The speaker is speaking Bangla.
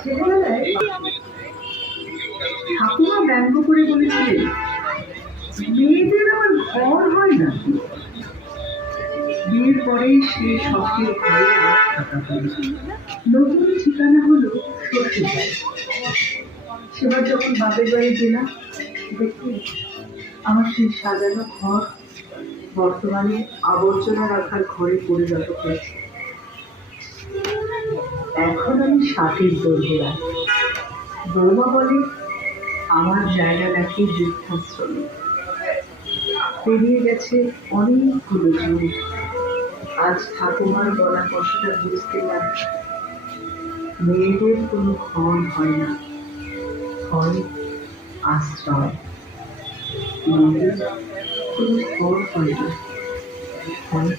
ছেলেবেলায় ঠাকুমা ব্যঙ্গ করে বলেছিলেন, মেয়েদের আবার ঘর হয় না। বিয়ের পরেই সে শখের ঘরে আর থাকা হলো। নতুন ঠিকানা হলো শ্বশুরবাড়ি। সেবার যখন বাপের বাড়ি গেলাম, দেখি আমার সেই সাজানো ঘর বর্তমানে আবর্জনা রাখার ঘরে পরিণত হয়েছে। এখন আমি ষাটের দোরগোড়ায়। বৌমা বলে আমার জায়গা নাকি বৃদ্ধাশ্রমে। পেরিয়ে গেছে অনেকগুলো যুগ। আজ ঠাকুমার গলার কষ্টটা বুঝতে পারে, মেয়েদের কোনো ঘর হয় না, হয় আশ্রয়। মেয়েদের কোনো ঘর হয় না, হয়